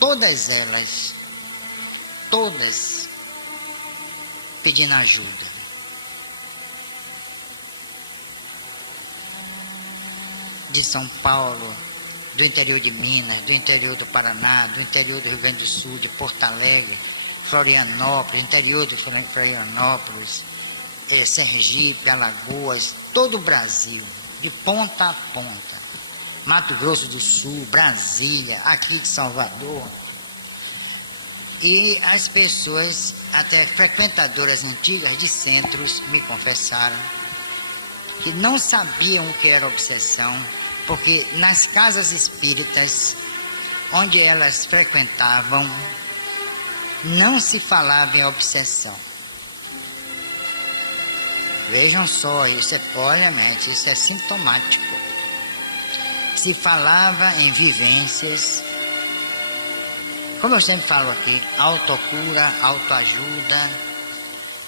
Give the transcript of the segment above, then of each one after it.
todas elas, todas pedindo ajuda. De São Paulo, do interior de Minas, do interior do Paraná, do interior do Rio Grande do Sul, de Porto Alegre, Florianópolis, interior do Florianópolis, Sergipe, Alagoas, todo o Brasil, de ponta a ponta. Mato Grosso do Sul, Brasília, aqui de Salvador. E as pessoas, até frequentadoras antigas de centros, me confessaram que não sabiam o que era obsessão, porque nas casas espíritas, onde elas frequentavam, não se falava em obsessão. Vejam só, isso é, olha, mente, isso é sintomático. Se falava em vivências, como eu sempre falo aqui, autocura, autoajuda,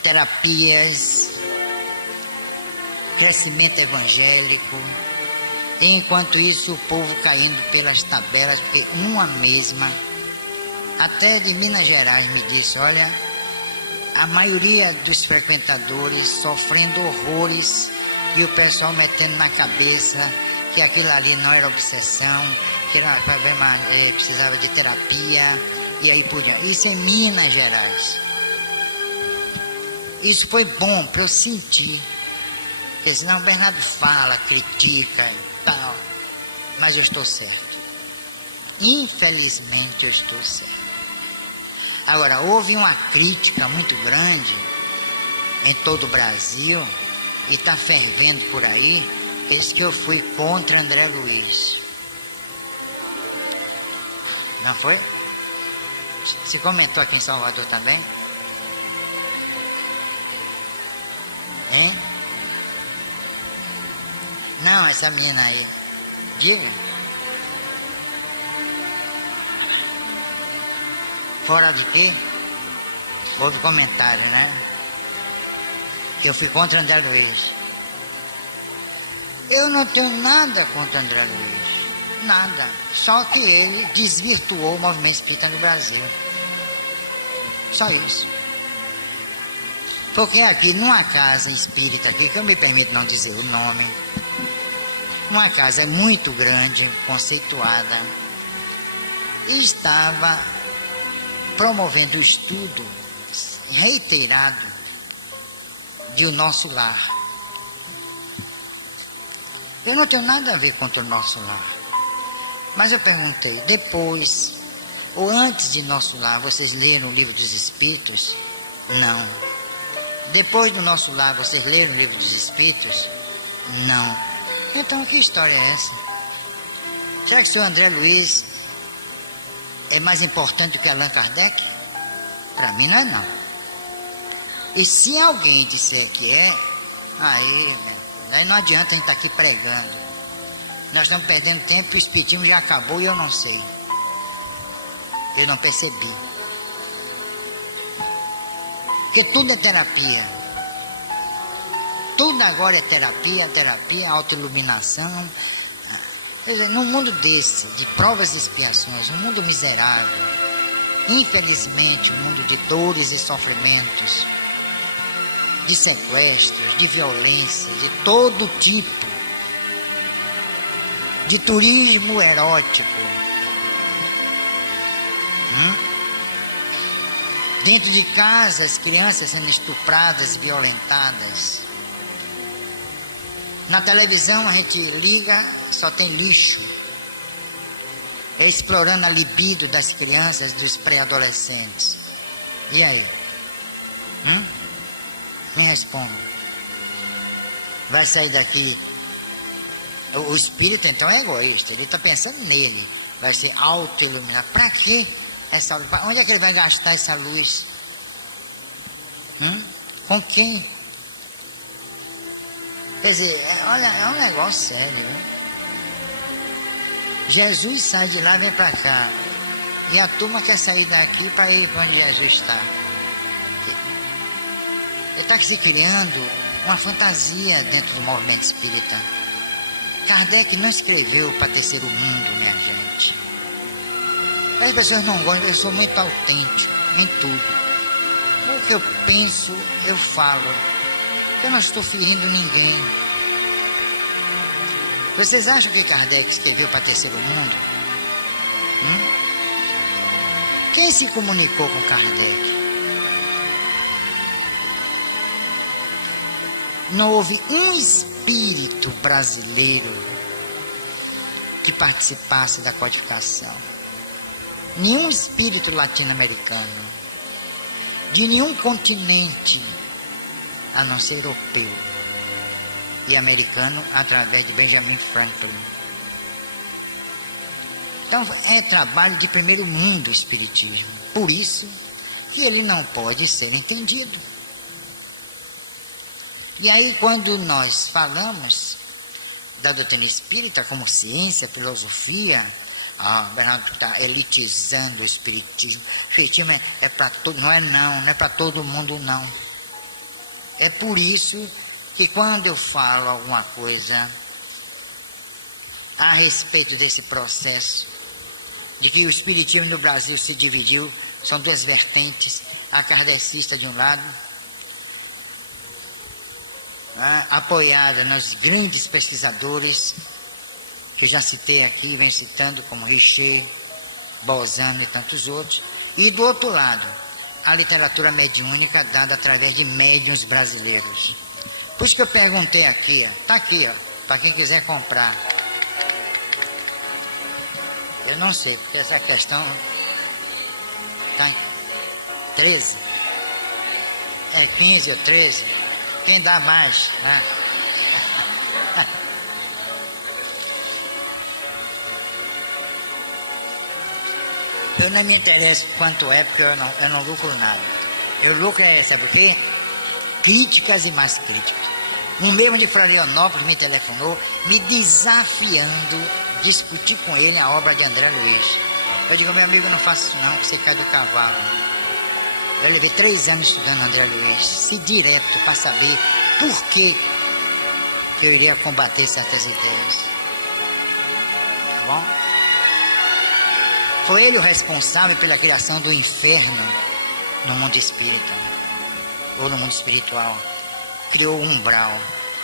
terapias, crescimento evangélico. E enquanto isso, o povo caindo pelas tabelas, porque uma mesma, até de Minas Gerais me disse, olha, a maioria dos frequentadores sofrendo horrores e o pessoal metendo na cabeça que aquilo ali não era obsessão, que era problema, precisava de terapia e aí por diante. Isso em Minas Gerais. Isso foi bom para eu sentir, porque senão o Bernardo fala, critica e tal, mas eu estou certo. Infelizmente eu estou certo. Agora, houve uma crítica muito grande em todo o Brasil e está fervendo por aí, esse que eu fui contra André Luiz. Não foi? Se comentou aqui em Salvador também? Hein? Não, essa menina aí. Diga. Fora de quê? Houve comentário, né? Que eu fui contra André Luiz. Eu não tenho nada contra André Luiz. Nada. Só que ele desvirtuou o movimento espírita no Brasil. Só isso. Porque aqui, numa casa espírita aqui, que eu me permito não dizer o nome, uma casa muito grande, conceituada, e estava promovendo o estudo reiterado de O Nosso Lar. Eu não tenho nada a ver contra o Nosso Lar, mas eu perguntei, depois ou antes de Nosso Lar, vocês leram o Livro dos Espíritos? Não. Depois do Nosso Lar, vocês leram o Livro dos Espíritos? Não. Então, que história é essa? Será que o senhor André Luiz é mais importante do que Allan Kardec? Para mim não é não. E se alguém disser que é, aí não adianta a gente estar aqui pregando. Nós estamos perdendo tempo, o espiritismo já acabou e eu não sei. Eu não percebi. Porque tudo é terapia. Tudo agora é terapia, autoiluminação. Quer dizer, num mundo desse, de provas e expiações, um mundo miserável, infelizmente, um mundo de dores e sofrimentos, de sequestros, de violência, de todo tipo, de turismo erótico, dentro de casa, as crianças sendo estupradas, violentadas. Na televisão a gente liga, só tem lixo. É explorando a libido das crianças, dos pré-adolescentes. E aí? Me responda. Vai sair daqui. O espírito então é egoísta, ele está pensando nele. Vai ser auto-iluminado. Para quê essa luz? Onde é que ele vai gastar essa luz? Com quem? Quer dizer, olha, é um negócio sério, viu? Jesus sai de lá e vem para cá. E a turma quer sair daqui para ir para onde Jesus está. Ele está se criando uma fantasia dentro do movimento espírita. Kardec não escreveu para terceiro mundo, minha gente. As pessoas não gostam, eu sou muito autêntico em tudo. O que eu penso, eu falo. Eu não estou ferindo ninguém. Vocês acham que Kardec escreveu para terceiro mundo? Quem se comunicou com Kardec? Não houve um espírito brasileiro que participasse da codificação. Nenhum espírito latino-americano, de nenhum continente, a não ser europeu e americano, através de Benjamin Franklin. Então é trabalho de primeiro mundo o espiritismo. Por isso que ele não pode ser entendido. E aí quando nós falamos da doutrina espírita como ciência, filosofia, Bernardo está elitizando o espiritismo. O espiritismo é para todo, não é para todo mundo não. É por isso que quando eu falo alguma coisa a respeito desse processo, de que o espiritismo no Brasil se dividiu, são duas vertentes, a kardecista de um lado, apoiada nos grandes pesquisadores, que eu já citei aqui, venho citando, como Richer, Bolzano e tantos outros, e do outro lado, a literatura mediúnica dada através de médiuns brasileiros. Por isso que eu perguntei aqui, está aqui, para quem quiser comprar. Eu não sei, porque essa questão está em 13, 15 ou 13, quem dá mais, né? Eu não me interesso quanto é, porque eu não lucro nada. Eu lucro, sabe o quê? Críticas e mais críticas. Um mesmo de Florianópolis me telefonou, me desafiando discutir com ele a obra de André Luiz. Eu digo, meu amigo, não faça isso não, que você cai do cavalo. Eu levei 3 anos estudando André Luiz, se direto para saber por que eu iria combater certas ideias. Tá bom? Foi ele o responsável pela criação do inferno no mundo espírita, ou no mundo espiritual. Criou o umbral.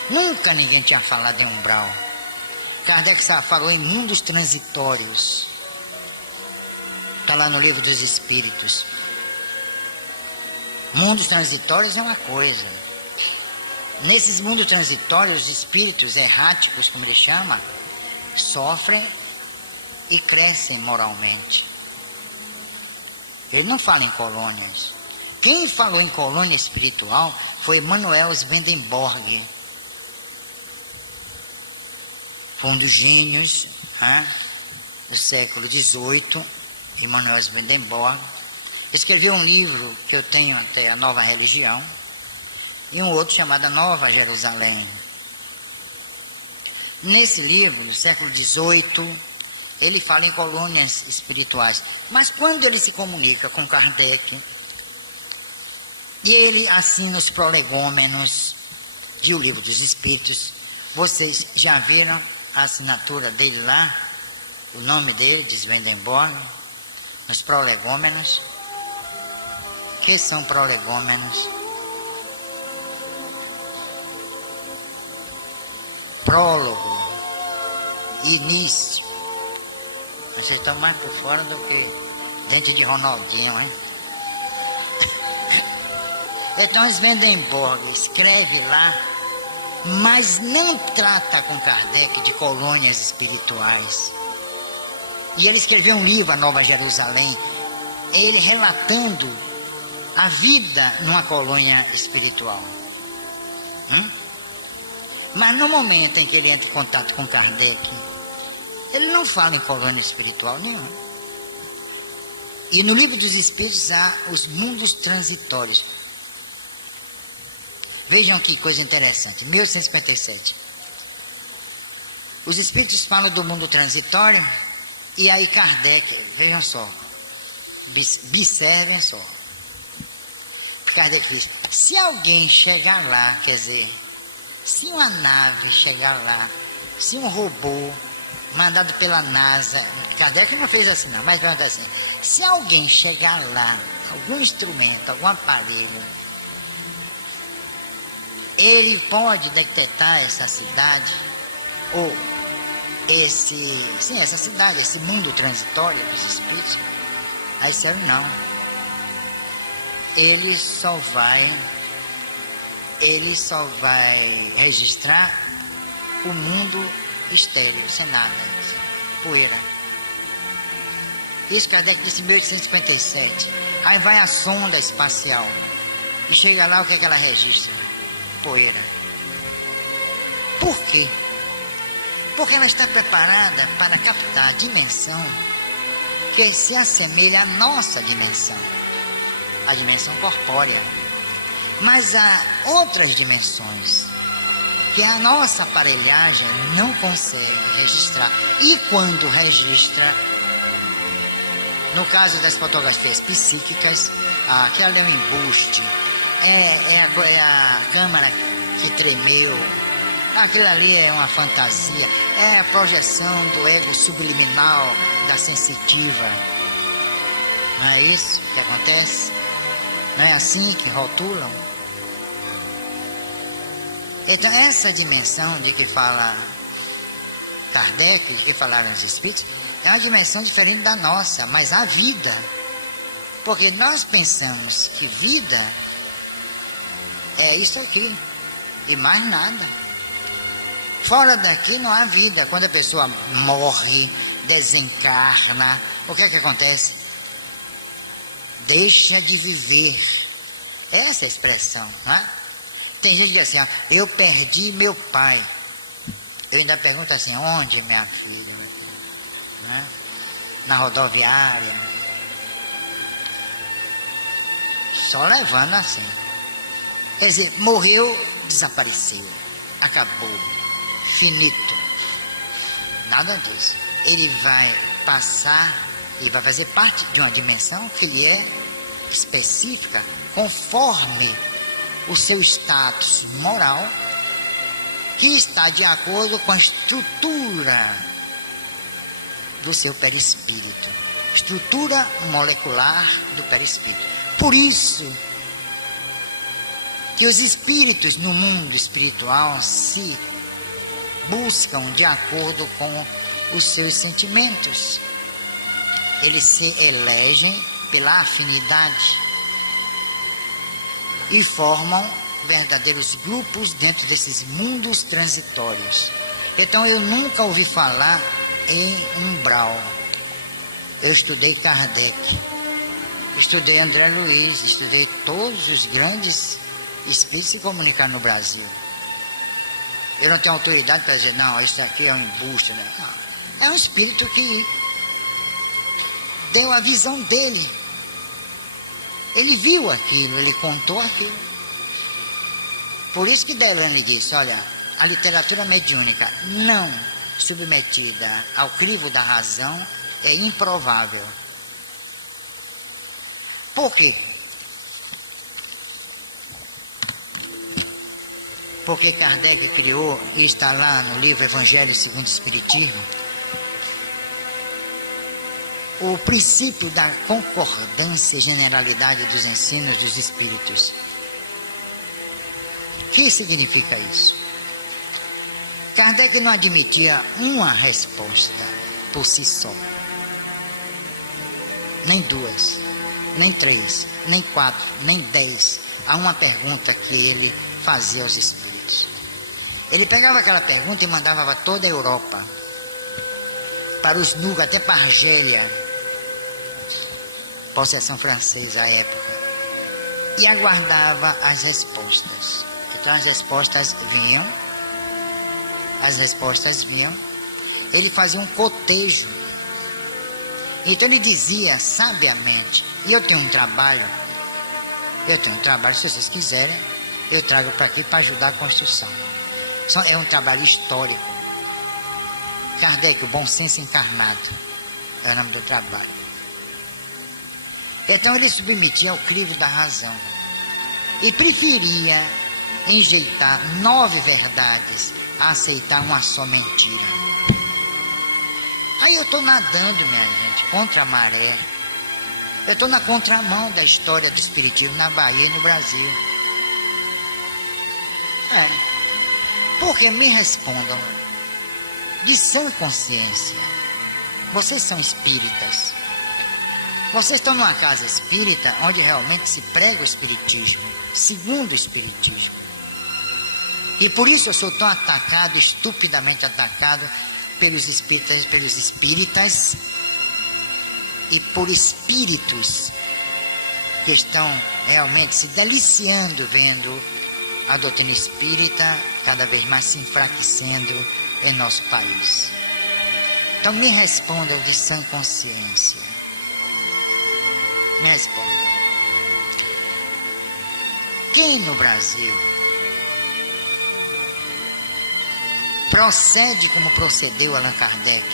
Nunca ninguém tinha falado em umbral. Kardec falou em mundos transitórios. Está lá no Livro dos Espíritos. Mundos transitórios é uma coisa. Nesses mundos transitórios, os espíritos erráticos, como ele chama, sofrem e crescem moralmente. Ele não fala em colônias. Quem falou em colônia espiritual foi Manuel Swedenborg. Foi um dos gênios do século XVIII, Manuel Swedenborg. Escreveu um livro que eu tenho até, A Nova Religião, e um outro chamado A Nova Jerusalém. Nesse livro, no século XVIII, ele fala em colônias espirituais. Mas quando ele se comunica com Kardec, e ele assina os prolegômenos de O Livro dos Espíritos, vocês já viram a assinatura dele lá, o nome dele, de Swedenborg, nos prolegômenos. O que são prolegômenos? Prólogo, início. Vocês estão mais por fora do que dente de Ronaldinho, hein? Então Swedenborg escreve lá, mas não trata com Kardec de colônias espirituais. E ele escreveu um livro, A Nova Jerusalém, ele relatando a vida numa colônia espiritual. Mas no momento em que ele entra em contato com Kardec, ele não fala em colônia espiritual nenhuma. E no Livro dos Espíritos há os mundos transitórios. Vejam que coisa interessante, 1857. Os espíritos falam do mundo transitório, e aí Kardec, vejam só, observem só. Kardec diz, se alguém chegar lá, quer dizer, se uma nave chegar lá, se um robô mandado pela NASA. Kardec não fez assim não, mas pergunta assim: se alguém chegar lá, algum instrumento, algum aparelho, ele pode detectar essa cidade, ou essa cidade, esse mundo transitório dos espíritos? Aí disseram não. Ele só vai registrar o mundo estéril, sem nada, poeira. Isso Kardec disse em 1857. Aí vai a sonda espacial e chega lá, o que é que ela registra? Poeira. Por quê? Porque ela está preparada para captar a dimensão que se assemelha à nossa dimensão, a dimensão corpórea. Mas há outras dimensões que a nossa aparelhagem não consegue registrar. E quando registra, no caso das fotografias psíquicas, aquela é um embuste, é a câmara que tremeu, aquilo ali é uma fantasia, é a projeção do ego subliminal da sensitiva. Não é isso que acontece? Não é assim que rotulam? Então essa dimensão de que fala Kardec, de que falaram os espíritos, é uma dimensão diferente da nossa, mas a vida. Porque nós pensamos que vida é isso aqui e mais nada. Fora daqui não há vida. Quando a pessoa morre, desencarna, o que é que acontece? Deixa de viver. Essa é a expressão, não é? Tem gente que diz assim: eu perdi meu pai. Eu ainda pergunto assim: onde, minha filha? Né? Na rodoviária. Só levando assim. Quer dizer, morreu, desapareceu, acabou, finito. Nada disso. Ele vai passar, ele vai fazer parte de uma dimensão que lhe é específica, conforme o seu status moral, que está de acordo com a estrutura do seu perispírito, estrutura molecular do perispírito. Por isso que os espíritos no mundo espiritual se buscam de acordo com os seus sentimentos. Eles se elegem pela afinidade e formam verdadeiros grupos dentro desses mundos transitórios. Então eu nunca ouvi falar em umbral. Eu estudei Kardec, estudei André Luiz, estudei todos os grandes espíritos que comunicaram no Brasil. Eu não tenho autoridade para dizer, não, isso aqui é um embuste. Né? Não. É um espírito que deu a visão dele. Ele viu aquilo, ele contou aquilo. Por isso que Delane disse, olha, a literatura mediúnica não submetida ao crivo da razão é improvável. Por quê? Porque Kardec criou, e está lá no livro Evangelho segundo o Espiritismo, o princípio da concordância e generalidade dos ensinos dos espíritos. O que significa isso? Kardec não admitia uma resposta por si só. Nem duas, nem três, nem quatro, nem 10. Há uma pergunta que ele fazia aos espíritos. Ele pegava aquela pergunta e mandava para toda a Europa, para os Nuga, até para a Argélia, possessão francesa à época, e aguardava as respostas. Então as respostas vinham, ele fazia um cotejo. Então ele dizia sabiamente, e eu tenho um trabalho, se vocês quiserem, eu trago para aqui para ajudar a construção. É um trabalho histórico. Kardec, o bom senso encarnado, é o nome do trabalho. Então ele submetia ao crivo da razão e preferia enjeitar 9 verdades a aceitar uma só mentira. Aí eu estou nadando, minha gente, contra a maré. Eu estou na contramão da história do espiritismo na Bahia e no Brasil. Porque me respondam, de sã consciência, vocês são espíritas. Vocês estão numa casa espírita onde realmente se prega o espiritismo, segundo o espiritismo. E por isso eu sou tão atacado, estupidamente atacado pelos espíritas e por espíritos que estão realmente se deliciando vendo a doutrina espírita cada vez mais se enfraquecendo em nosso país. Então me respondam de sã consciência. Me respondam. Quem no Brasil procede como procedeu Allan Kardec?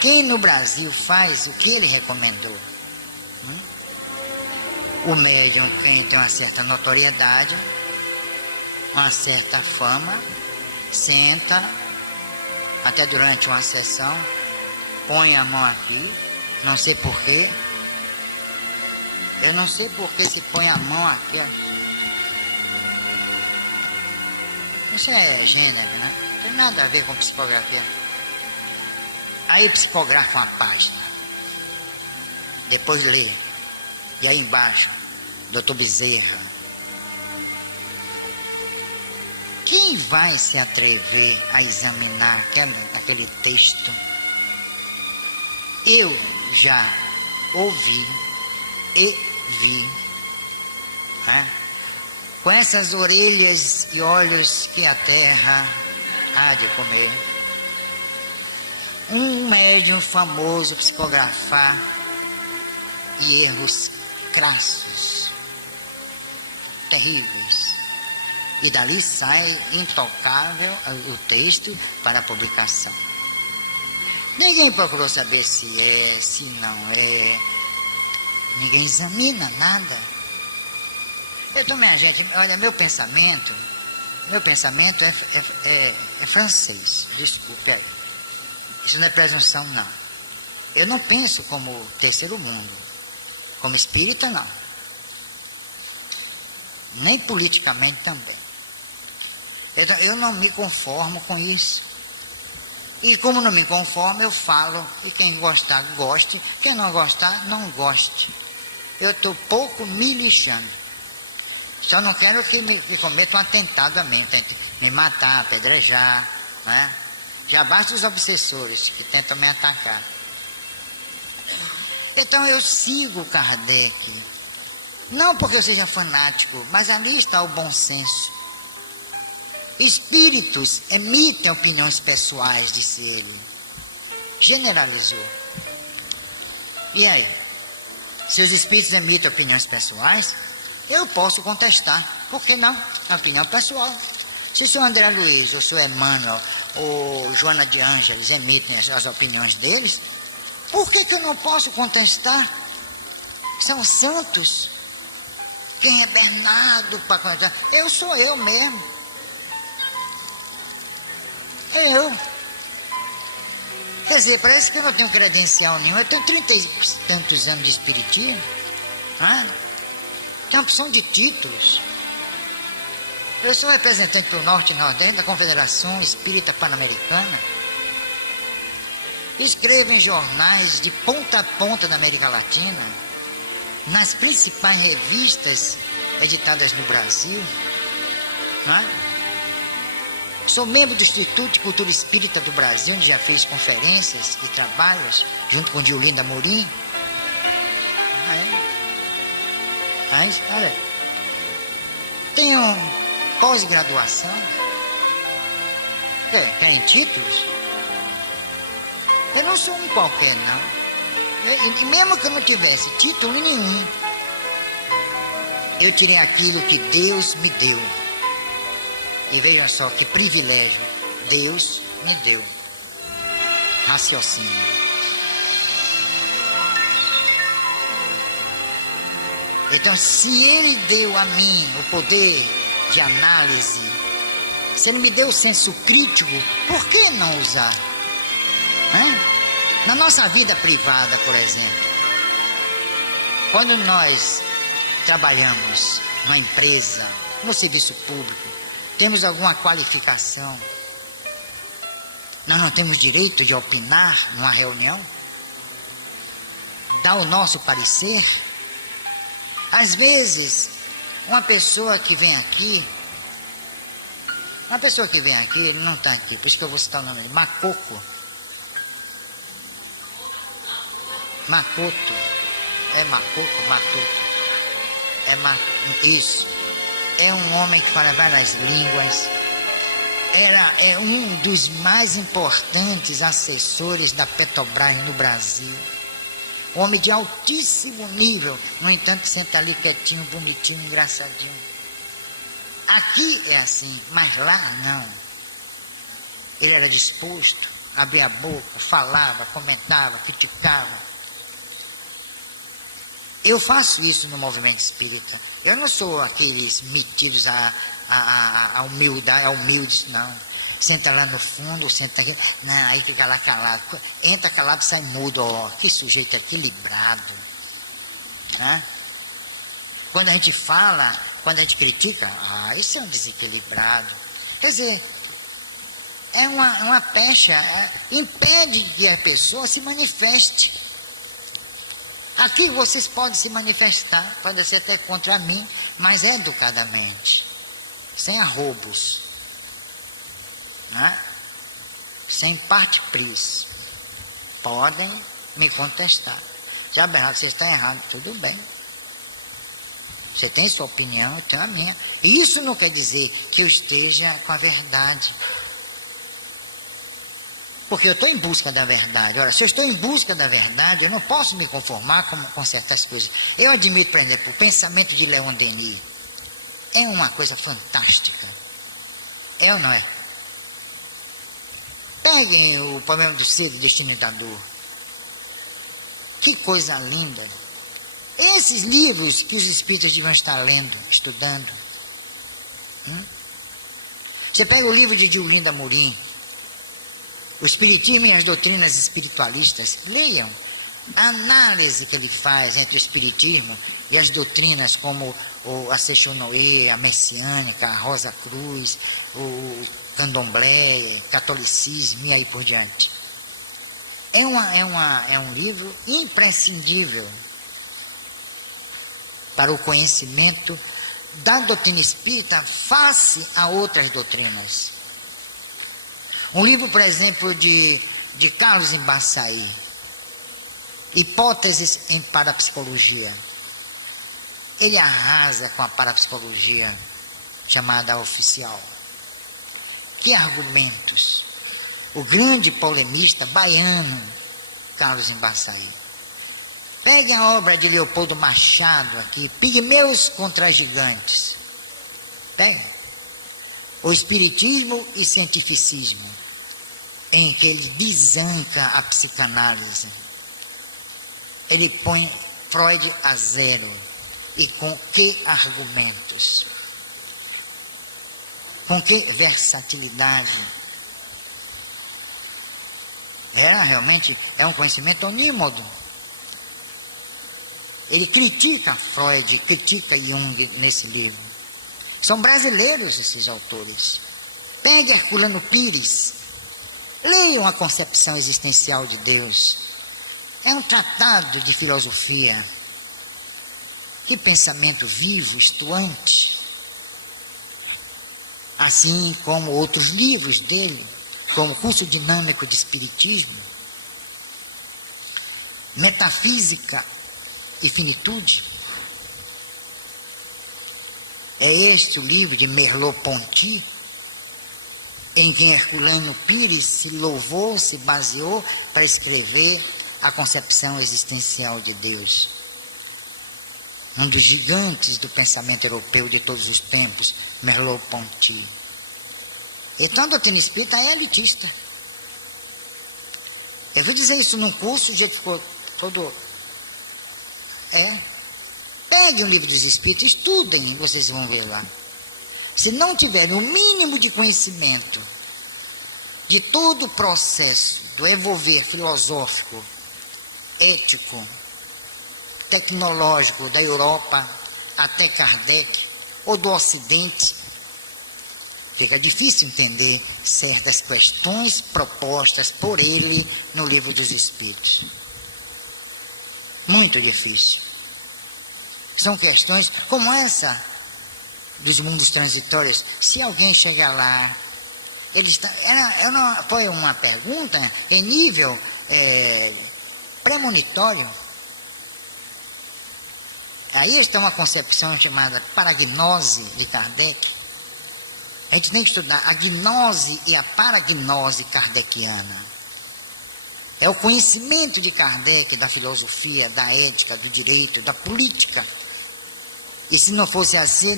Quem no Brasil faz o que ele recomendou? O médium, quem tem uma certa notoriedade, uma certa fama, senta, até durante uma sessão, põe a mão aqui, não sei porquê. Eu não sei porquê se põe a mão aqui, ó. Isso é gênero, né? Não tem nada a ver com psicografia. Aí psicografa uma página. Depois lê. E aí embaixo, Dr. Bezerra. Quem vai se atrever a examinar aquele texto? Eu já ouvi e vi, né? Com essas orelhas e olhos que a terra há de comer, um médium famoso psicografar e erros crassos, terríveis, e dali sai intocável o texto para a publicação. Ninguém procurou saber se é, se não é, ninguém examina nada. Então, minha gente, olha, meu pensamento é francês, desculpe aí. Isso não é presunção, não. Eu não penso como terceiro mundo, como espírita, não. Nem politicamente também. Eu não me conformo com isso. E como não me conformo, eu falo, e quem gostar, goste, quem não gostar, não goste. Eu estou pouco me lixando. Só não quero que me cometa um atentado à mente, me matar, apedrejar, né? Já basta os obsessores que tentam me atacar. Então eu sigo Kardec, não porque eu seja fanático, mas ali está o bom senso. Espíritos emitem opiniões pessoais, disse ele. Generalizou. E aí? Se os espíritos emitem opiniões pessoais, eu posso contestar. Por que não? É opinião pessoal. Se o senhor André Luiz, ou o senhor Emmanuel, ou Joana de Ângeles emitem as opiniões deles, por que eu não posso contestar? São santos. Quem é Bernardo para contestar? Eu sou eu mesmo. Eu. Quer dizer, parece que eu não tenho credencial nenhuma. Eu tenho 30 e tantos anos de espiritismo. Tem uma opção de títulos. Eu sou representante para o Norte e Nordeste da Confederação Espírita Pan-Americana. Escrevo em jornais de ponta a ponta da América Latina, nas principais revistas editadas no Brasil. Sou membro do Instituto de Cultura Espírita do Brasil, onde já fiz conferências e trabalhos, junto com Diolinda Amorim. Olha, tenho pós-graduação. Tem títulos? Eu não sou um qualquer, não. E mesmo que eu não tivesse título nenhum, eu tirei aquilo que Deus me deu. E vejam só que privilégio Deus me deu. Raciocínio. Então, se Ele deu a mim o poder de análise, se Ele me deu o senso crítico, por que não usar? Na nossa vida privada, por exemplo, quando nós trabalhamos numa empresa, no serviço público, temos alguma qualificação, nós não temos direito de opinar numa reunião, dar o nosso parecer. Às vezes, uma pessoa que vem aqui, ele não está aqui, por isso que eu vou citar o nome dele, Macoto. Isso. É um homem que fala várias línguas. É um dos mais importantes assessores da Petrobras no Brasil. Um homem de altíssimo nível. No entanto, senta ali quietinho, bonitinho, engraçadinho. Aqui é assim, mas lá não. Ele era disposto, abria a boca, falava, comentava, criticava. Eu faço isso no movimento espírita. Eu não sou aqueles metidos a humildes, não. Senta lá no fundo, senta aqui. Não, aí fica lá calado. Entra calado e sai mudo. Ó, que sujeito equilibrado. Quando a gente fala, quando a gente critica, isso é um desequilibrado. Quer dizer, é uma pecha, impede que a pessoa se manifeste. Aqui vocês podem se manifestar, pode ser até contra mim, mas educadamente, sem arrobos, sem parte-pris. Podem me contestar. Já errado, você está errado, tudo bem. Você tem sua opinião, eu tenho a minha. Isso não quer dizer que eu esteja com a verdade. Porque eu estou em busca da verdade. Ora, se eu estou em busca da verdade, eu não posso me conformar com certas coisas. Eu admito, por exemplo, o pensamento de Leon Denis. É uma coisa fantástica. É ou não é? Peguem o Problema do Ser, do Destino e da Dor. Que coisa linda. Esses livros que os espíritas deviam estar lendo, estudando. Você pega o livro de Diolinda Amorim, O Espiritismo e as Doutrinas Espiritualistas, leiam a análise que ele faz entre o Espiritismo e as doutrinas como a Seixonoe, a Messiânica, a Rosa Cruz, o Candomblé, Catolicismo e aí por diante. É um livro imprescindível para o conhecimento da doutrina espírita face a outras doutrinas. Um livro, por exemplo, de Carlos Embaçaí, Hipóteses em Parapsicologia. Ele arrasa com a parapsicologia chamada oficial. Que argumentos! O grande polemista baiano, Carlos Embaçaí. Pegue a obra de Leopoldo Machado aqui, Pigmeus contra Gigantes. Pega. O Espiritismo e Cientificismo, em que ele desanca a psicanálise. Ele põe Freud a zero. E com que argumentos? Com que versatilidade? Realmente é um conhecimento onímodo. Ele critica Freud, critica Jung nesse livro. São brasileiros esses autores. Pegue Herculano Pires, leiam a concepção existencial de Deus. É um tratado de filosofia. Que pensamento vivo, estuante. Assim como outros livros dele, como Curso Dinâmico de Espiritismo, Metafísica e Finitude. É este o livro de Merleau-Ponty, em que Herculano Pires se louvou, se baseou para escrever a concepção existencial de Deus. Um dos gigantes do pensamento europeu de todos os tempos, Merleau-Ponty. Então a doutrina espírita é elitista. Eu vou dizer isso num curso, o jeito ficou todo... Pegue um livro dos espíritos, estudem, vocês vão ver lá. Se não tiverem o mínimo de conhecimento de todo o processo do evolver filosófico, ético, tecnológico da Europa até Kardec, ou do Ocidente, fica difícil entender certas questões propostas por ele no Livro dos Espíritos. Muito difícil. São questões como essa dos mundos transitórios. Se alguém chegar lá, foi uma pergunta em nível premonitório. Aí está uma concepção chamada paragnose de Kardec. A gente tem que estudar a gnose e a paragnose kardeciana. É o conhecimento de Kardec da filosofia, da ética, do direito, da política. E se não fosse assim,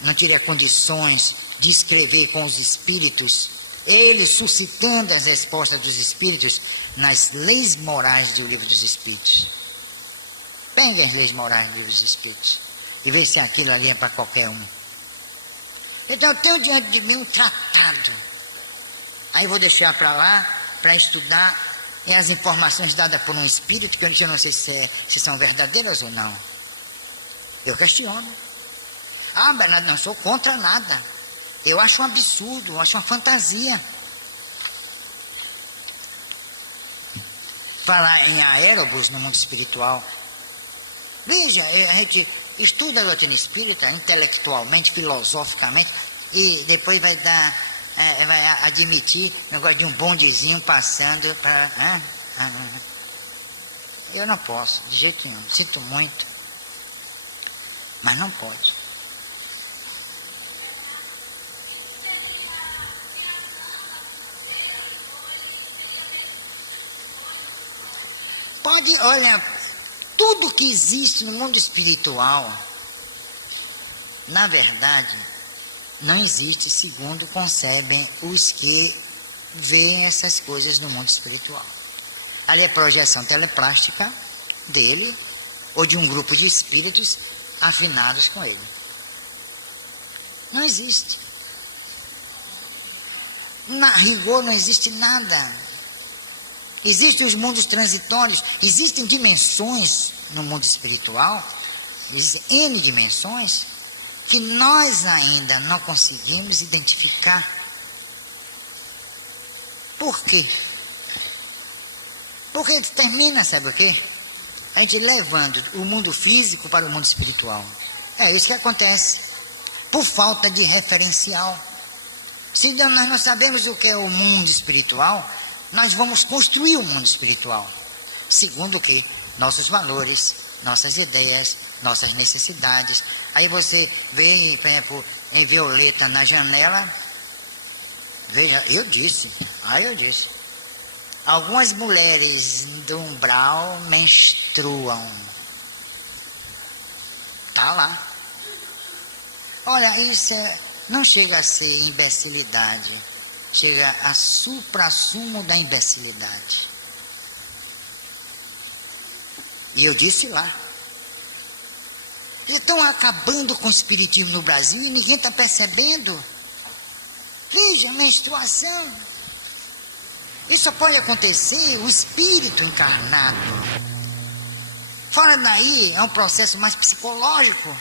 não teria condições de escrever com os espíritos, ele suscitando as respostas dos espíritos nas leis morais do Livro dos Espíritos. Pegue as leis morais do Livro dos Espíritos e veja se aquilo ali é para qualquer um. Então eu tenho diante de mim um tratado. Aí vou deixar para lá para estudar as informações dadas por um espírito, que eu não sei se são verdadeiras ou não. Eu questiono. Ah, Bernardo, não sou contra nada. Eu acho um absurdo, eu acho uma fantasia. Falar em aérobos no mundo espiritual. Veja, a gente estuda a doutrina espírita intelectualmente, filosoficamente, e depois vai admitir o negócio de um bondezinho passando para... Eu não posso, de jeito nenhum, sinto muito, mas não pode. Pode, olha... Tudo que existe no mundo espiritual, na verdade, não existe segundo concebem os que veem essas coisas no mundo espiritual. Ali é projeção teleplástica dele ou de um grupo de espíritos afinados com ele. Não existe. Na rigor não existe nada. Existem os mundos transitórios, existem dimensões no mundo espiritual, existem N dimensões, que nós ainda não conseguimos identificar. Por quê? Porque termina, sabe o quê? A gente levando o mundo físico para o mundo espiritual. É isso que acontece, por falta de referencial. Se nós não sabemos o que é o mundo espiritual, nós vamos construir o mundo espiritual, segundo o que? Nossos valores, nossas ideias, nossas necessidades. Aí você vê, por exemplo, em Violeta na janela, veja, eu disse, algumas mulheres do umbral menstruam. Está lá. Olha, isso não chega a ser imbecilidade. Chega a suprassumo da imbecilidade. E eu disse lá. Eles estão acabando com o espiritismo no Brasil e ninguém está percebendo. Veja, a menstruação. Isso só pode acontecer o espírito encarnado. Fora daí é um processo mais psicológico.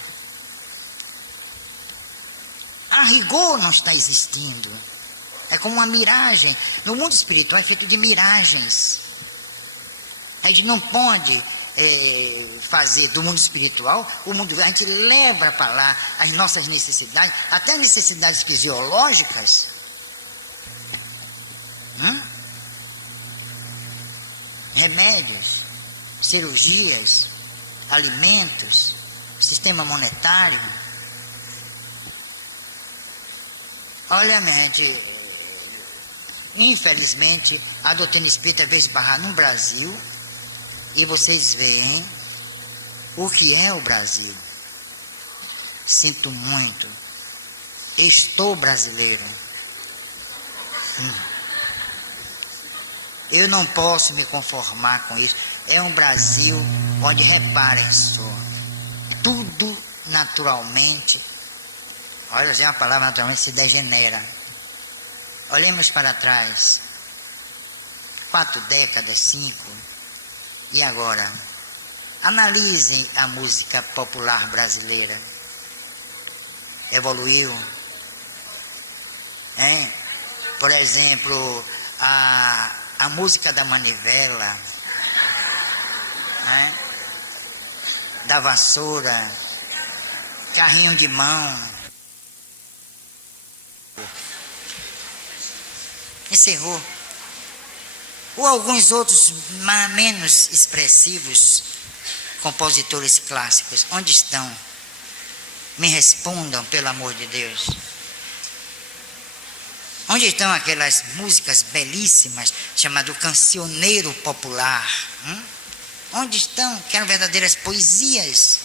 A rigor não está existindo. É como uma miragem. No mundo espiritual é feito de miragens. A gente não pode fazer do mundo espiritual o mundo. A gente leva para lá as nossas necessidades, até necessidades fisiológicas. Remédios, cirurgias, alimentos, sistema monetário. Olha, mente. Infelizmente, a doutrina espírita veio esbarrar no Brasil e vocês veem o que é o Brasil. Sinto muito. Estou brasileiro. Eu não posso me conformar com isso. É um Brasil onde, reparem só, tudo naturalmente, olha, já a palavra naturalmente se degenera. Olhemos para trás, 4 décadas, 5, e agora? Analisem a música popular brasileira. Evoluiu? Hein? Por exemplo, a música da manivela, hein? Da vassoura, carrinho de mão. Encerrou. Ou alguns outros menos expressivos compositores clássicos, onde estão? Me respondam, pelo amor de Deus. Onde estão aquelas músicas belíssimas, chamado cancioneiro popular? Onde estão? Que eram verdadeiras poesias.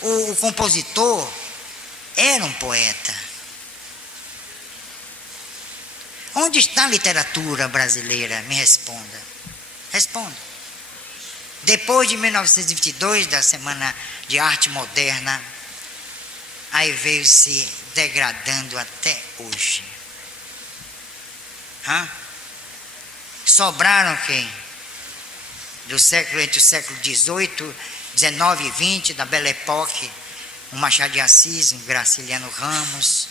O compositor era um poeta. Onde está a literatura brasileira? Me responda. Responda. Depois de 1922, da Semana de Arte Moderna, aí veio se degradando até hoje. Sobraram quem? Do século, entre o século XVIII, XIX e XX, da Belle Époque, um Machado de Assis, um Graciliano Ramos,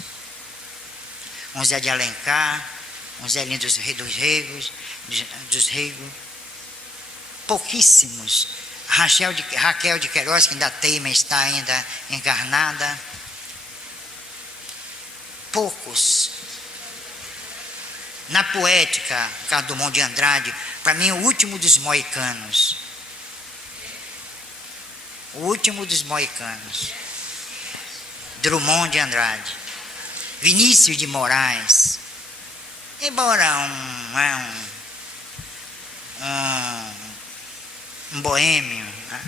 um Zé de Alencar, um Zelinho dos Reis, pouquíssimos. Raquel de Queiroz, que ainda teima, está ainda encarnada. Poucos. Na poética, Carlos Drummond de Andrade, para mim, o último dos moicanos. O último dos moicanos. Drummond de Andrade. Vinícius de Moraes. Embora um boêmio, né?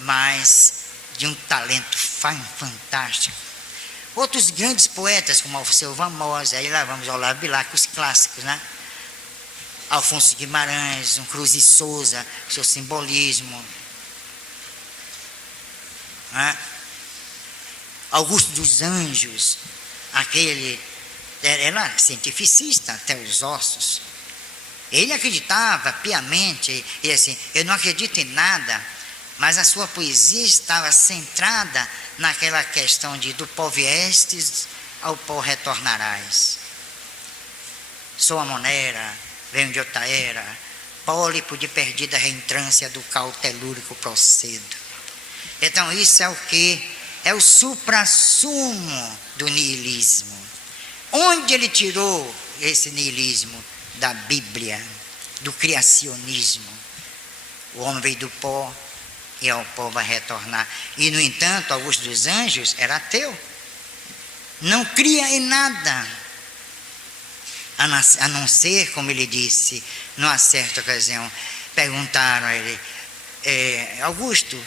Mas de um talento fantástico. Outros grandes poetas, como Alceu Vamosa, aí lá vamos ao Olavo Bilac, os clássicos, né? Alfonso Guimarães, um Cruz e Souza, seu simbolismo, né? Augusto dos Anjos, aquele era cientificista até os ossos. Ele acreditava piamente, e assim, eu não acredito em nada, mas a sua poesia estava centrada naquela questão de do pó viestes, ao pó retornarás. Sou a monera, venho de outra era, pólipo de perdida reentrância do cautelúrico procedo. Então isso é o que? É o suprassumo do niilismo. Onde ele tirou esse niilismo? Da Bíblia, do criacionismo. O homem veio do pó e ao pó vai retornar. E, no entanto, Augusto dos Anjos era ateu. Não cria em nada, a não ser, como ele disse, numa certa ocasião, perguntaram a ele, Augusto,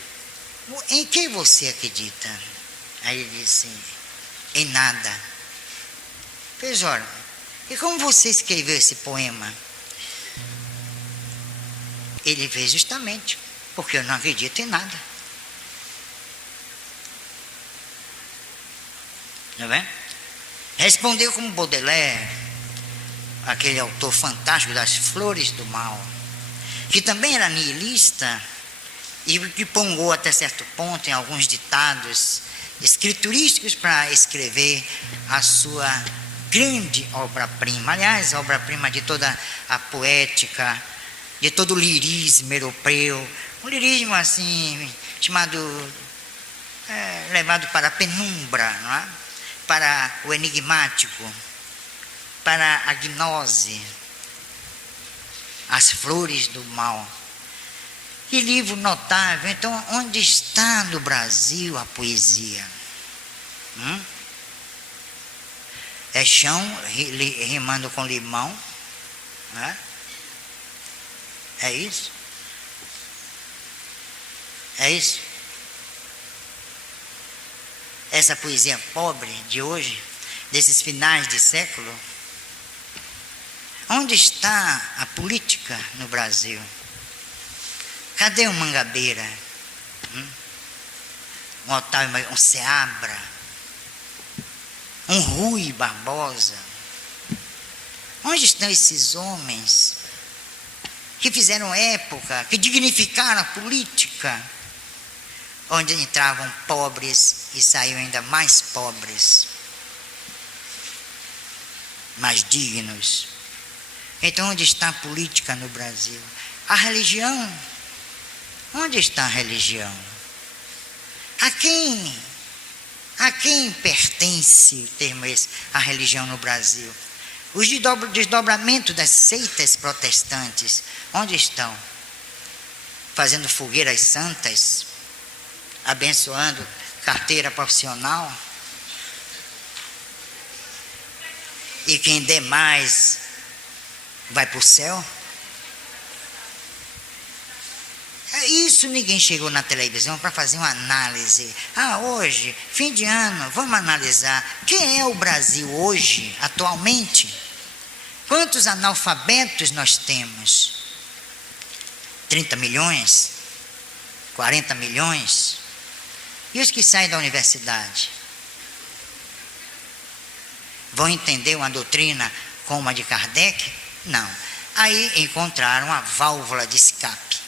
em que você acredita? Aí ele disse, em nada. Pois olha, e como você escreveu esse poema? Ele fez justamente porque eu não acredito em nada. Não é bem? Respondeu como Baudelaire, aquele autor fantástico das Flores do Mal, que também era nihilista e que pongou até certo ponto em alguns ditados escriturísticos para escrever a sua grande obra-prima, aliás, a obra-prima de toda a poética, de todo o lirismo europeu, um lirismo assim, chamado, levado para a penumbra, não é? Para o enigmático, para a gnose, as flores do mal. Que livro notável. Então, onde está no Brasil a poesia? É chão rimando com limão, né? É isso? É isso? Essa poesia pobre de hoje, desses finais de século, onde está a política no Brasil? Cadê o Mangabeira? Um Otávio, um Seabra? um Rui Barbosa. Onde estão esses homens que fizeram época, que dignificaram a política, onde entravam pobres e saíam ainda mais pobres, mais dignos? Então, onde está a política no Brasil? A religião? Onde está a religião? A quem pertence o termo esse, a religião no Brasil? Os desdobramentos das seitas protestantes, onde estão? Fazendo fogueiras santas, abençoando carteira profissional? E quem der mais vai para o céu? Isso ninguém chegou na televisão para fazer uma análise. Hoje, fim de ano, vamos analisar quem é o Brasil hoje, atualmente. Quantos analfabetos nós temos? 30 milhões? 40 milhões? E os que saem da universidade? Vão entender uma doutrina como a de Kardec? Não. Aí encontraram a válvula de escape.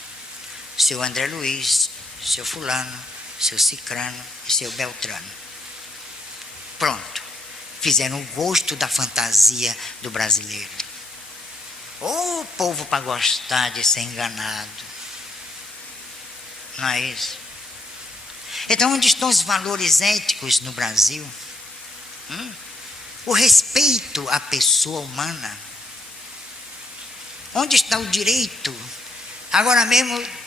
Seu André Luiz, seu fulano, seu cicrano e seu beltrano. Pronto. Fizeram o gosto da fantasia do brasileiro. Ô povo para gostar de ser enganado. Não é isso? Então, onde estão os valores éticos no Brasil? O respeito à pessoa humana? Onde está o direito? Agora mesmo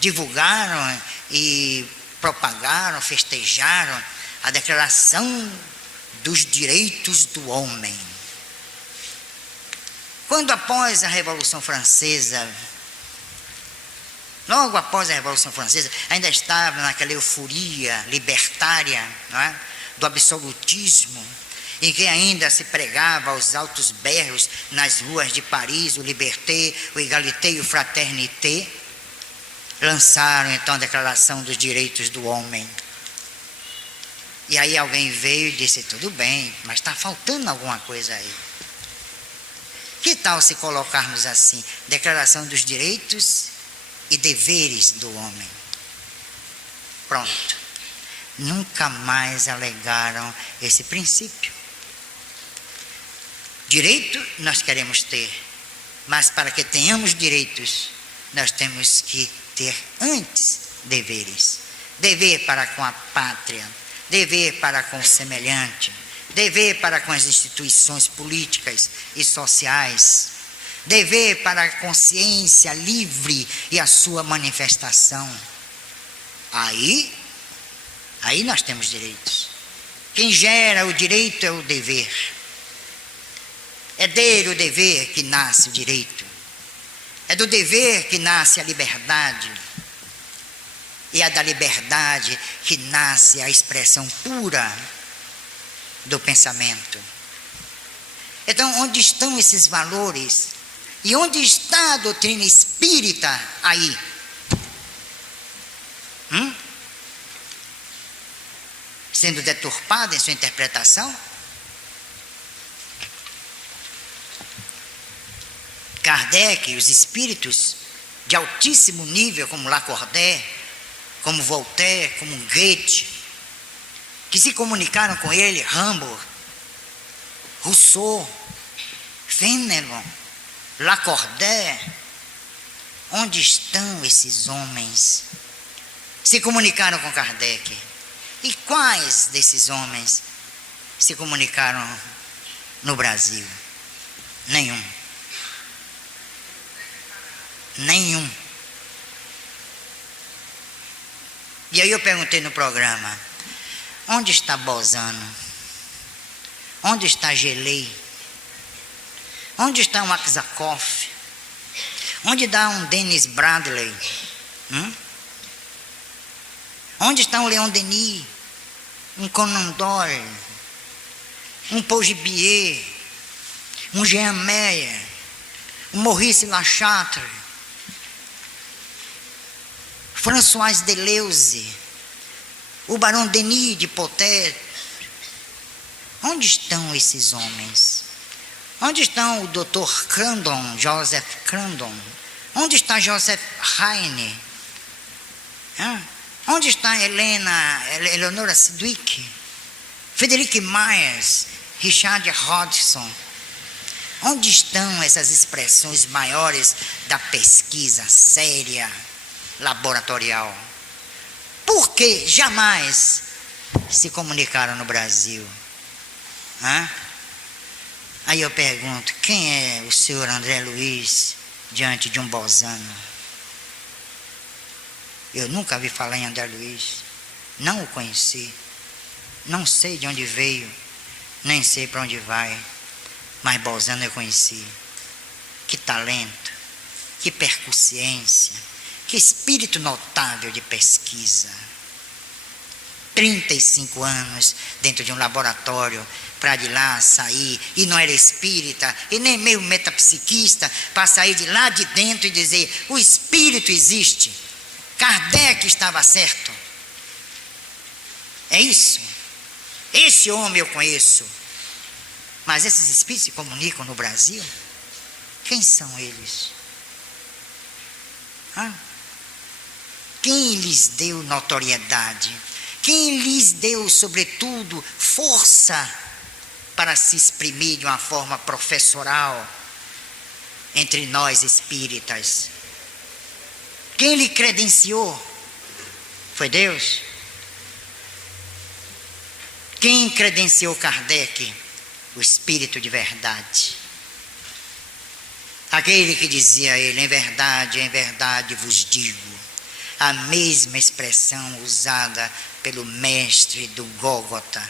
divulgaram e propagaram, festejaram a Declaração dos Direitos do Homem. Quando após a Revolução Francesa, logo após a Revolução Francesa, ainda estava naquela euforia libertária, não é? Do absolutismo, em que ainda se pregava aos altos berros nas ruas de Paris, o liberté, o égalité e o fraternité. Lançaram então a Declaração dos Direitos do Homem. E aí alguém veio e disse, tudo bem, mas está faltando alguma coisa aí. Que tal se colocarmos assim, Declaração dos Direitos e Deveres do Homem? Pronto. Nunca mais alegaram esse princípio. Direito nós queremos ter, mas para que tenhamos direitos, nós temos que ter antes deveres. Dever para com a pátria, dever para com o semelhante, dever para com as instituições políticas e sociais, dever para a consciência livre e a sua manifestação. Aí nós temos direitos. Quem gera o direito é o dever. É dele o dever que nasce o direito. É do dever que nasce a liberdade. E é da liberdade que nasce a expressão pura do pensamento. Então, onde estão esses valores? E onde está a doutrina espírita aí? Sendo deturpada em sua interpretação? Kardec e os espíritos de altíssimo nível, como Lacordaire, como Voltaire, como Goethe, que se comunicaram com ele, Rimbaud, Rousseau, Fénelon, Lacordaire. Onde estão esses homens? Se comunicaram com Kardec. E quais desses homens se comunicaram no Brasil? Nenhum. E aí eu perguntei no programa, onde está Bozano? Onde está Gelei? Onde está um Aksakoff? Onde está um Dennis Bradley? Onde está um Leon Denis? Um Conan Doyle? Um Paul Gibier? Um Jean Meyer? Um Maurice Lachatre? François Deleuze? O Barão Denis de Potet? Onde estão esses homens? Onde estão o Dr. Crandon, Joseph Crandon? Onde está Joseph Heine? Onde está Eleonora Sidwick? Frederick Myers, Richard Hodgson? Onde estão essas expressões maiores da pesquisa séria, laboratorial? Por que jamais se comunicaram no Brasil? Aí eu pergunto, quem é o senhor André Luiz diante de um Bozano? Eu nunca vi falar em André Luiz, não o conheci, não sei de onde veio, nem sei para onde vai, mas Bozano eu conheci. Que talento, que percussiência, que espírito notável de pesquisa. 35 anos dentro de um laboratório para de lá sair, e não era espírita, e nem meio metapsiquista, para sair de lá de dentro e dizer, o espírito existe, Kardec estava certo. É isso. Esse homem eu conheço. Mas esses espíritos se comunicam no Brasil? Quem são eles? Quem lhes deu notoriedade? Quem lhes deu, sobretudo, força para se exprimir de uma forma professoral entre nós espíritas? Quem lhe credenciou? Foi Deus? Quem credenciou Kardec? O Espírito de verdade. Aquele que dizia a ele, em verdade vos digo. A mesma expressão usada pelo mestre do Gólgota.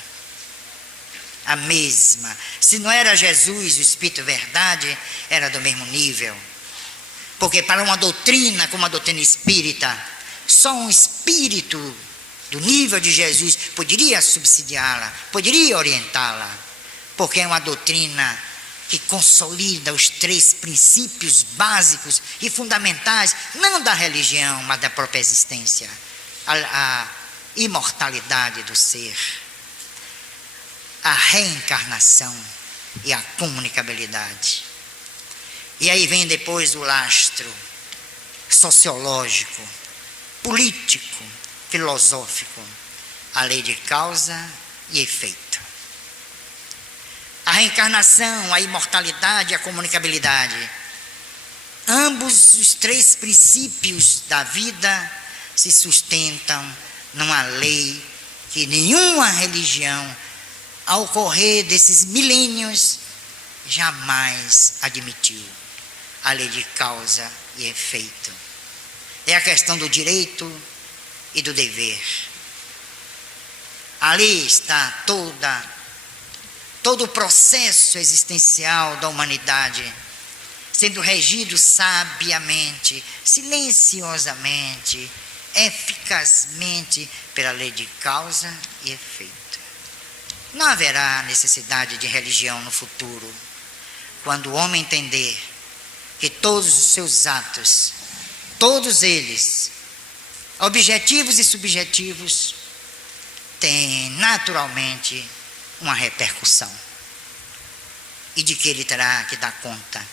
A mesma. Se não era Jesus, o Espírito verdade, era do mesmo nível. Porque para uma doutrina como a doutrina espírita, só um espírito do nível de Jesus poderia subsidiá-la, poderia orientá-la. Porque é uma doutrina que consolida os 3 princípios básicos e fundamentais, não da religião, mas da própria existência. A imortalidade do ser, a reencarnação e a comunicabilidade. E aí vem depois o lastro sociológico, político, filosófico, a lei de causa e efeito. A reencarnação, a imortalidade e a comunicabilidade. Ambos os 3 princípios da vida se sustentam numa lei que nenhuma religião, ao correr desses milênios, jamais admitiu. A lei de causa e efeito. É a questão do direito e do dever. Ali está todo o processo existencial da humanidade, sendo regido sabiamente, silenciosamente, eficazmente pela lei de causa e efeito. Não haverá necessidade de religião no futuro, quando o homem entender que todos os seus atos, todos eles, objetivos e subjetivos, têm naturalmente uma repercussão, e de que ele terá que dar conta.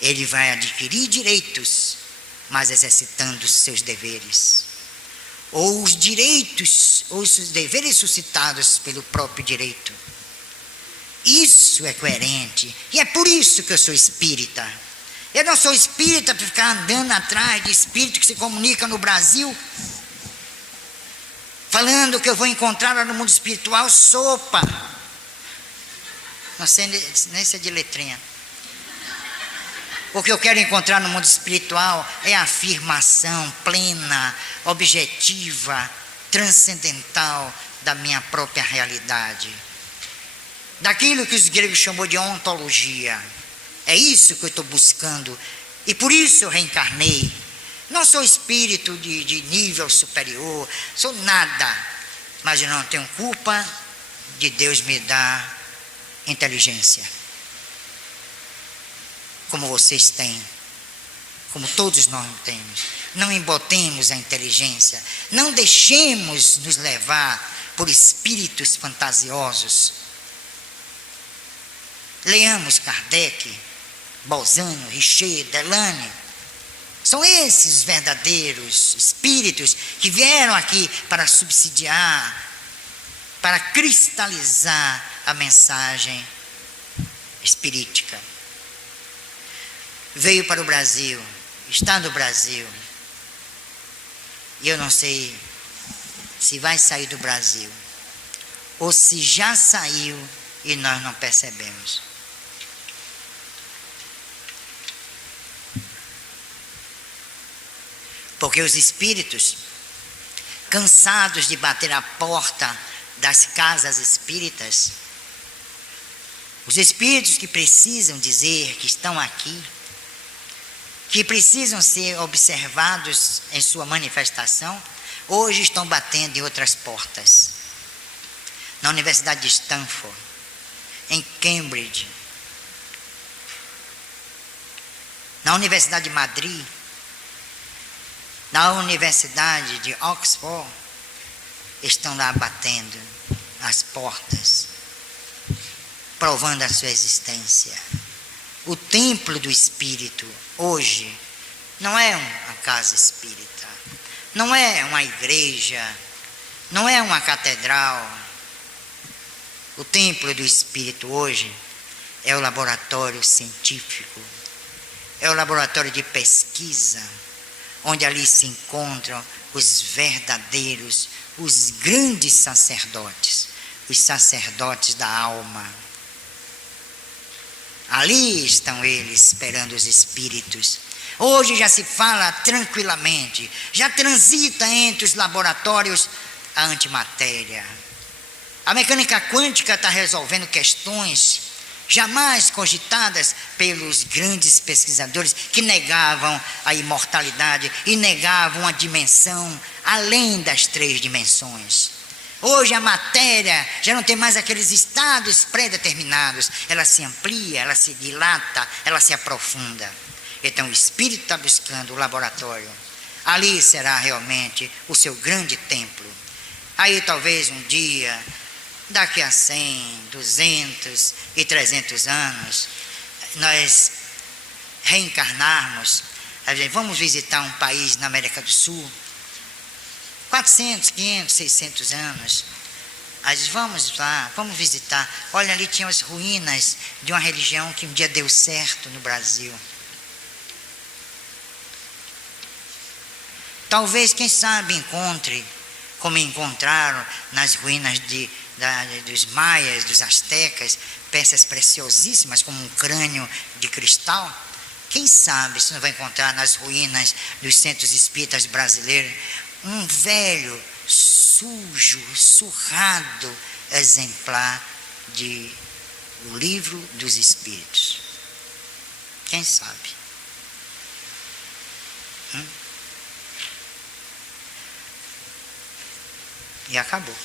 Ele vai adquirir direitos, mas exercitando os seus deveres, ou os direitos, ou os deveres suscitados pelo próprio direito. Isso é coerente, e é por isso que eu sou espírita. Eu não sou espírita para ficar andando atrás de espírito que se comunica no Brasil, falando que eu vou encontrar lá no mundo espiritual sopa. Não sei nem se é de letrinha. O que eu quero encontrar no mundo espiritual é a afirmação plena, objetiva, transcendental da minha própria realidade. Daquilo que os gregos chamou de ontologia. É isso que eu estou buscando. E por isso eu reencarnei. Não sou espírito de nível superior, sou nada. Mas eu não tenho culpa de Deus me dar inteligência. Como vocês têm, como todos nós temos. Não embotemos a inteligência, não deixemos nos levar por espíritos fantasiosos. Leamos Kardec, Bolzano, Richer, Delane. São esses verdadeiros espíritos que vieram aqui para subsidiar, para cristalizar a mensagem espirítica. Veio para o Brasil, está no Brasil, e eu não sei se vai sair do Brasil, ou se já saiu e nós não percebemos. Porque os espíritos, cansados de bater a porta das casas espíritas, os espíritos que precisam dizer que estão aqui, que precisam ser observados em sua manifestação, hoje estão batendo em outras portas. Na Universidade de Stanford, em Cambridge, na Universidade de Madrid, na Universidade de Oxford, estão lá batendo as portas, provando a sua existência. O templo do Espírito, hoje, não é uma casa espírita, não é uma igreja, não é uma catedral. O templo do Espírito hoje é o laboratório científico, é o laboratório de pesquisa, onde ali se encontram os verdadeiros, os grandes sacerdotes, os sacerdotes da alma. Ali estão eles esperando os espíritos. Hoje já se fala tranquilamente, já transita entre os laboratórios a antimatéria. A mecânica quântica está resolvendo questões jamais cogitadas pelos grandes pesquisadores que negavam a imortalidade e negavam a dimensão além das 3 dimensões. Hoje a matéria já não tem mais aqueles estados pré-determinados, ela se amplia, ela se dilata, ela se aprofunda. Então o espírito está buscando o laboratório. Ali será realmente o seu grande templo. Aí talvez um dia, daqui a 100, 200 e 300 anos, nós reencarnarmos, vamos visitar um país na América do Sul, 400, 500, 600 anos, aí vamos lá, vamos visitar. Olha, ali tinham as ruínas de uma religião que um dia deu certo no Brasil. Talvez, quem sabe, encontre, como encontraram nas ruínas dos maias, dos astecas, peças preciosíssimas, como um crânio de cristal. Quem sabe se não vai encontrar nas ruínas dos centros espíritas brasileiros um velho, sujo, surrado exemplar de O Livro dos Espíritos. Quem sabe? E acabou.